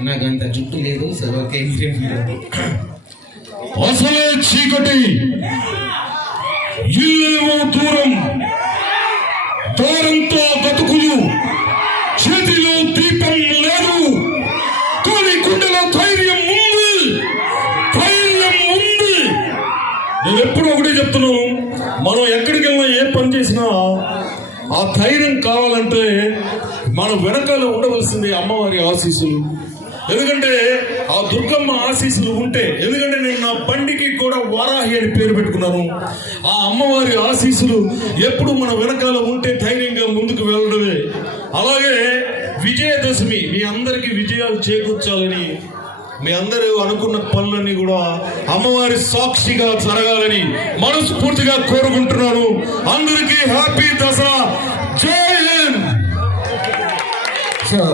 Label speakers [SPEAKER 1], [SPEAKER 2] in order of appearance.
[SPEAKER 1] నాకు అంత జుట్టు లేదు సరే ఓకే
[SPEAKER 2] అసలే చీకటి. ఇల్లేమో దూరం. దూరంతో బతుకులు. చేతిలో దీపం లేదు. కానీ గుండెలో ధైర్యం ఉంది. ధైర్యం ఉంది. నేను ఎప్పుడు ఒకటే చెప్తున్నాను. మనం ఎక్కడికి వెళ్ళినా ఏ పని చేసినా ఆ ధైర్యం కావాలంటే మన వెనకాల ఉండవలసింది అమ్మవారి ఆశీస్సులు. ఎందుకంటే ఆ దుర్గమ్మ ఆశీస్సులు ఉంటే ఎందుకంటే నేను నా బండికి కూడా వారాహి అని పేరు పెట్టుకున్నాను. ఆ అమ్మవారి ఆశీస్సులు ఎప్పుడు మన వెనకాల ఉంటే ధైర్యంగా ముందుకు వెళ్ళడమే. అలాగే విజయదశమి మీ అందరికీ విజయాలు చేకూర్చాలని మీ అందరూ అనుకున్న పనులన్నీ కూడా అమ్మవారి సాక్షిగా జరగాలని మనస్ఫూర్తిగా కోరుకుంటున్నాను. అందరికీ హ్యాపీ దసరా. జై